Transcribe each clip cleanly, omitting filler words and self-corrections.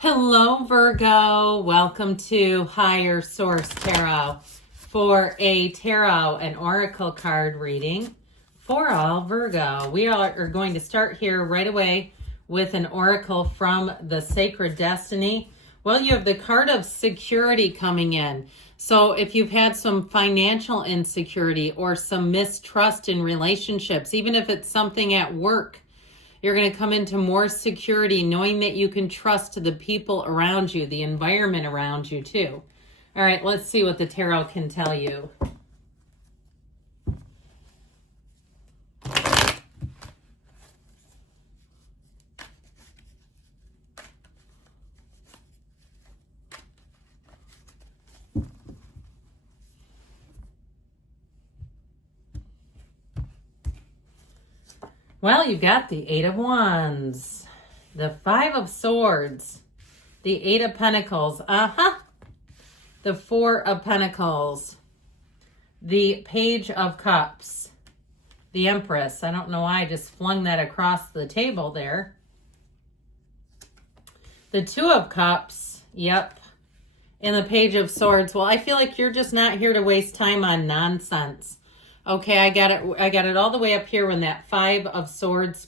Hello, Virgo. Welcome to Higher Source Tarot for a tarot and oracle card reading for all Virgo. We are going to start here right away with an oracle from the Sacred Destiny. Well, you have the card of security coming in. So if you've had some financial insecurity or some mistrust in relationships, even if it's something at work, you're going to come into more security, knowing that you can trust the people around you, the environment around you too. All right, let's see what the tarot can tell you. Well, you've got the Eight of Wands, the Five of Swords, the Eight of Pentacles, the Four of Pentacles, the Page of Cups, the Empress. I don't know why I just flung that across the table there. The Two of Cups, yep, and the Page of Swords. Well, I feel like you're just not here to waste time on nonsense. Okay, I got it all the way up here when that Five of Swords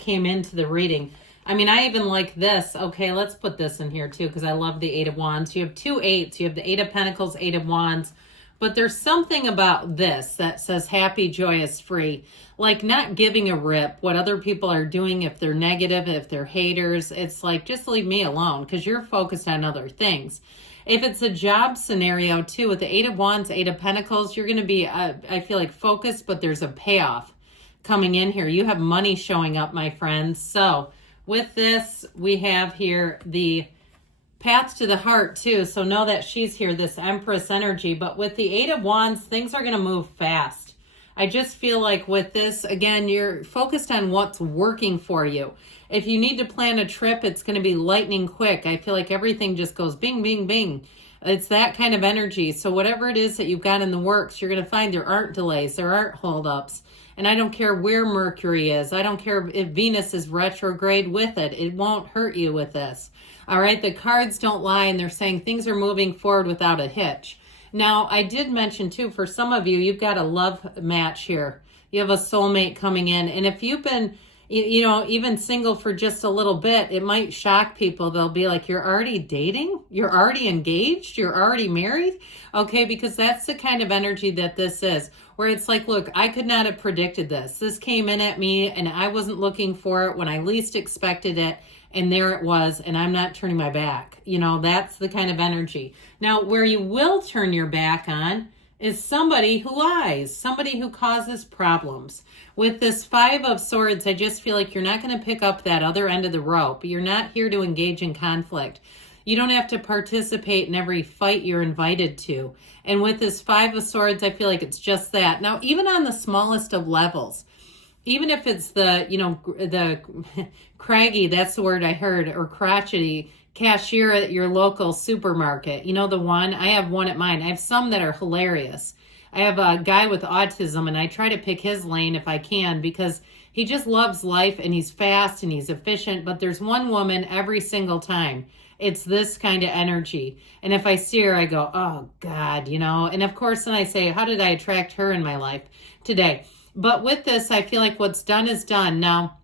came into the reading. I mean, I even like this. Okay, let's put this in here too because I love the Eight of Wands. You have two eights. You have the Eight of Pentacles, Eight of Wands. But there's something about this that says happy, joyous, free. Like not giving a rip what other people are doing, if they're negative, if they're haters. It's like, just leave me alone because you're focused on other things. If it's a job scenario too, with the Eight of Wands, Eight of Pentacles, you're going to be, I feel like, focused, but there's a payoff coming in here. You have money showing up, my friends. So with this, we have here the path to the heart too. So know that she's here, this Empress energy. But with the Eight of Wands, things are going to move fast. I just feel like with this, again, you're focused on what's working for you. If you need to plan a trip, it's going to be lightning quick. I feel like everything just goes bing, bing, bing. It's that kind of energy. So whatever it is that you've got in the works, you're going to find there aren't delays, there aren't holdups. And I don't care where Mercury is. I don't care if Venus is retrograde with it. It won't hurt you with this. All right, the cards don't lie, and they're saying things are moving forward without a hitch. Now, I did mention too, for some of you, you've got a love match here. You have a soulmate coming in. And if you've been, you know, even single for just a little bit, it might shock people. They'll be like, you're already dating? You're already engaged? You're already married? Okay, because that's the kind of energy that this is, where it's like, look, I could not have predicted this. This came in at me and I wasn't looking for it when I least expected it. And there it was, and I'm not turning my back. You know, that's the kind of energy. Now, where you will turn your back on is somebody who lies, somebody who causes problems. With this Five of Swords, I just feel like you're not going to pick up that other end of the rope. You're not here to engage in conflict. You don't have to participate in every fight you're invited to. And with this Five of Swords, I feel like it's just that. Now, even on the smallest of levels, even if it's the, you know, the craggy, that's the word I heard, or crotchety cashier at your local supermarket. You know, the one, I have one at mine. I have some that are hilarious. I have a guy with autism, and I try to pick his lane if I can because he just loves life, and he's fast, and he's efficient. But there's one woman every single time. It's this kind of energy. And if I see her, I go, oh, God, you know. And, of course, then I say, how did I attract her in my life today? But with this, I feel like what's done is done. Now,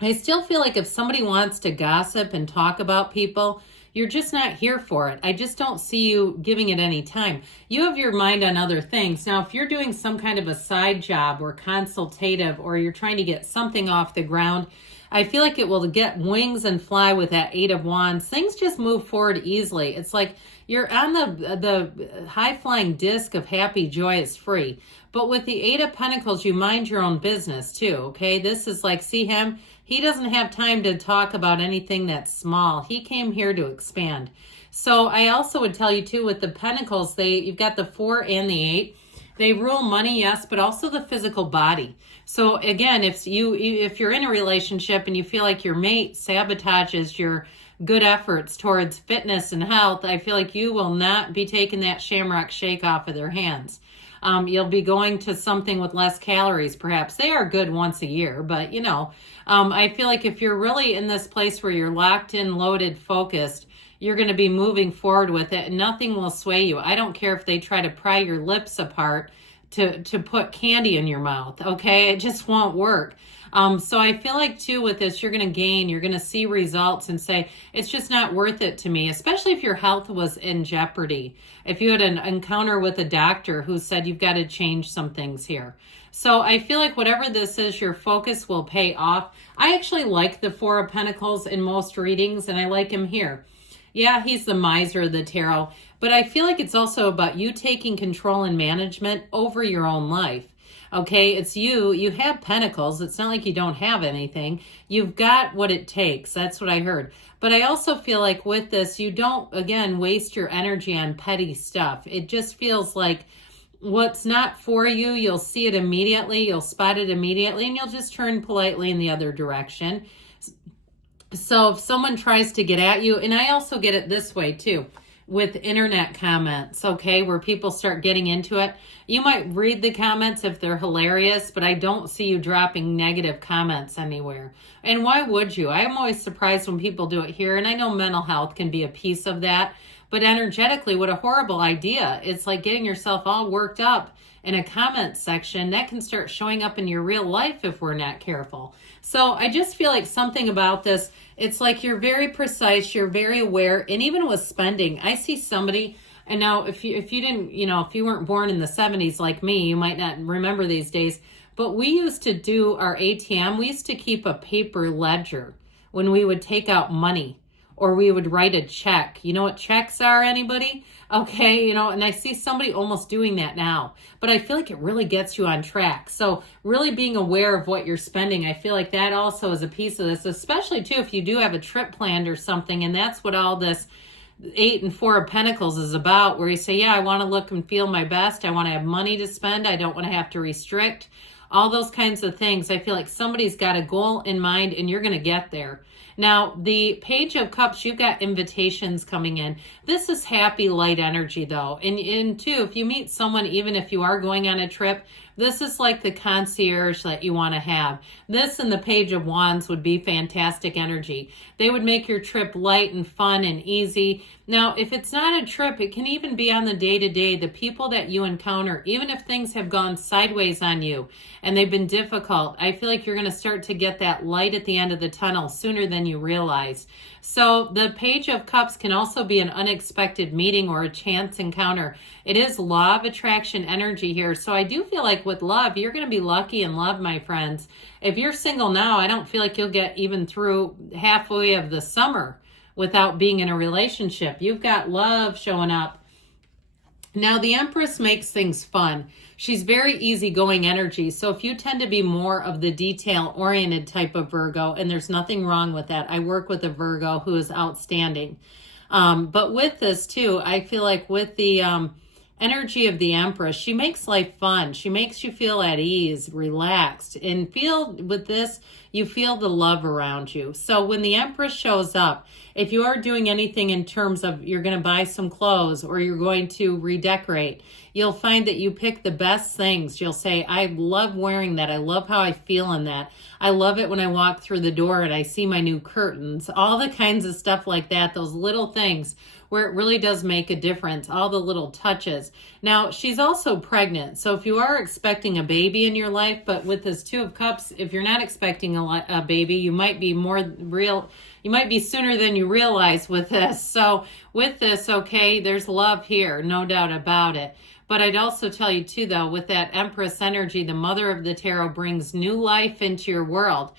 I still feel like if somebody wants to gossip and talk about people, you're just not here for it. I just don't see you giving it any time. You have your mind on other things. Now, if you're doing some kind of a side job or consultative, or you're trying to get something off the ground, I feel like it will get wings and fly with that Eight of Wands. Things just move forward easily. It's like you're on the high-flying disc of happy, joyous, free. But with the Eight of Pentacles, you mind your own business too, okay? This is like, see him? He doesn't have time to talk about anything that's small. He came here to expand. So I also would tell you too, with the Pentacles, you've got the 4 and the 8. They rule money, yes, but also the physical body. So again, if you're in a relationship and you feel like your mate sabotages your good efforts towards fitness and health, I feel like you will not be taking that shamrock shake off of their hands. You'll be going to something with less calories, perhaps. They are good once a year, but I feel like if you're really in this place where you're locked in, loaded, focused, you're going to be moving forward with it, and nothing will sway you. I don't care if they try to pry your lips apart to put candy in your mouth, okay? It just won't work. So I feel like too with this, you're going to gain, you're going to see results and say, it's just not worth it to me, especially if your health was in jeopardy. If you had an encounter with a doctor who said you've got to change some things here. So I feel like whatever this is, your focus will pay off. I actually like the Four of Pentacles in most readings, and I like him here. Yeah, he's the miser of the tarot, but I feel like it's also about you taking control and management over your own life. Okay, it's you have pentacles. It's not like you don't have anything. You've got what it takes. That's what I heard. But I also feel like with this, you don't, again, waste your energy on petty stuff. It just feels like what's not for you, you'll see it immediately, you'll spot it immediately, and you'll just turn politely in the other direction. So if someone tries to get at you, and I also get it this way too, with internet comments, okay, where people start getting into it. You might read the comments if they're hilarious, but I don't see you dropping negative comments anywhere. And why would you? I'm always surprised when people do it here, and I know mental health can be a piece of that, but energetically, what a horrible idea. It's like getting yourself all worked up in a comment section. That can start showing up in your real life if we're not careful. So I just feel like something about this, it's like you're very precise, you're very aware, and even with spending, I see somebody, and now if you didn't, if you weren't born in the 70s like me, you might not remember these days, but we used to do our ATM, we used to keep a paper ledger when we would take out money, or we would write a check. You know what checks are, anybody? Okay, and I see somebody almost doing that now, but I feel like it really gets you on track. So really being aware of what you're spending, I feel like that also is a piece of this, especially too if you do have a trip planned or something, and that's what all this 8 and 4 of Pentacles is about, where you say, yeah, I want to look and feel my best. I want to have money to spend. I don't want to have to restrict. All those kinds of things. I feel like somebody's got a goal in mind, and you're going to get there. Now, the Page of Cups, you've got invitations coming in. This is happy, light energy, though. And two, if you meet someone, even if you are going on a trip, this is like the concierge that you want to have. This and the Page of Wands would be fantastic energy. They would make your trip light and fun and easy. Now, if it's not a trip, it can even be on the day-to-day, the people that you encounter, even if things have gone sideways on you and they've been difficult, I feel like you're going to start to get that light at the end of the tunnel sooner than you realize. So the Page of Cups can also be an unexpected meeting or a chance encounter. It is law of attraction energy here. So I do feel like with love, you're going to be lucky in love, my friends. If you're single now, I don't feel like you'll get even through halfway of the summer without being in a relationship. You've got love showing up. Now, the Empress makes things fun. She's very easygoing energy. So if you tend to be more of the detail-oriented type of Virgo, and there's nothing wrong with that. I work with a Virgo who is outstanding. But with this, too, I feel like with the energy of the Empress, she makes life fun. She makes you feel at ease, relaxed, and feel with this, you feel the love around you. So when the Empress shows up, if you are doing anything in terms of you're going to buy some clothes or you're going to redecorate, you'll find that you pick the best things. You'll say, I love wearing that. I love how I feel in that. I love it when I walk through the door and I see my new curtains, all the kinds of stuff like that, those little things where it really does make a difference, all the little touches. Now, she's also pregnant. So if you are expecting a baby in your life, but with this Two of Cups, if you're not expecting a baby, you might be you might be sooner than you realize with this. So with this, okay, there's love here, no doubt about it. But I'd also tell you too, though, with that Empress energy, the Mother of the Tarot brings new life into your world.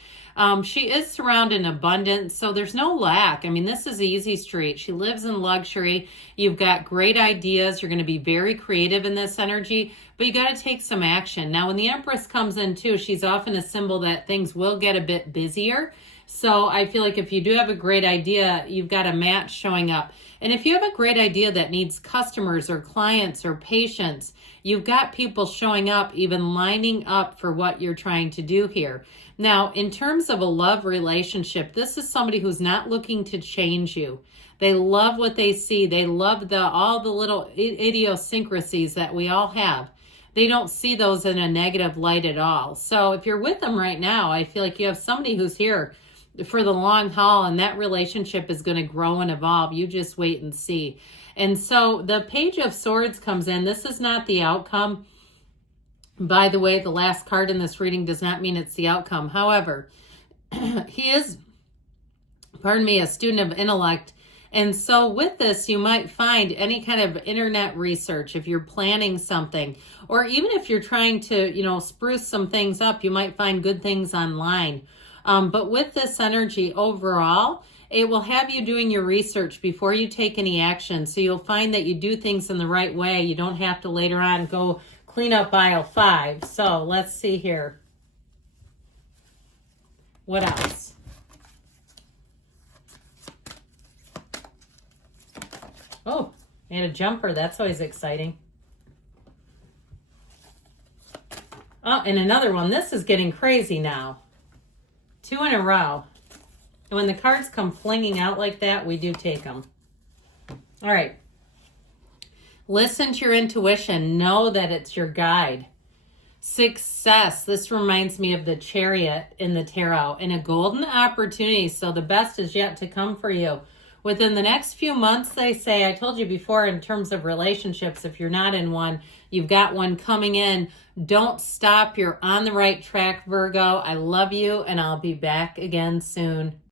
She is surrounded in abundance, so there's no lack. I mean, this is easy street. She lives in luxury. You've got great ideas. You're going to be very creative in this energy, but you got to take some action. Now, when the Empress comes in too, she's often a symbol that things will get a bit busier. So I feel like if you do have a great idea, you've got a match showing up. And if you have a great idea that needs customers or clients or patients, you've got people showing up, even lining up for what you're trying to do here. Now, in terms of a love relationship, this is somebody who's not looking to change you. They love what they see. They love all the little idiosyncrasies that we all have. they don't see those in a negative light at all. So if you're with them right now, I feel like you have somebody who's here for the long haul, and that relationship is going to grow and evolve. You just wait and see. And so the Page of Swords comes in. This is not the outcome. By the way, the last card in this reading does not mean it's the outcome. However, he is, pardon me, a student of intellect. And so with this, you might find any kind of internet research if you're planning something, or even if you're trying to, you know, spruce some things up, you might find good things online. But with this energy overall, it will have you doing your research before you take any action. So you'll find that you do things in the right way. You don't have to later on go clean up aisle 5. So let's see here. What else? Oh, and a jumper. That's always exciting. Oh, and another one. This is getting crazy now. 2 in a row. And when the cards come flinging out like that, we do take them. All right. Listen to your intuition. Know that it's your guide. Success. This reminds me of the Chariot in the tarot, and a golden opportunity. So the best is yet to come for you. Within the next few months, they say, I told you before, in terms of relationships, if you're not in one, you've got one coming in. Don't stop. You're on the right track, Virgo. I love you, and I'll be back again soon.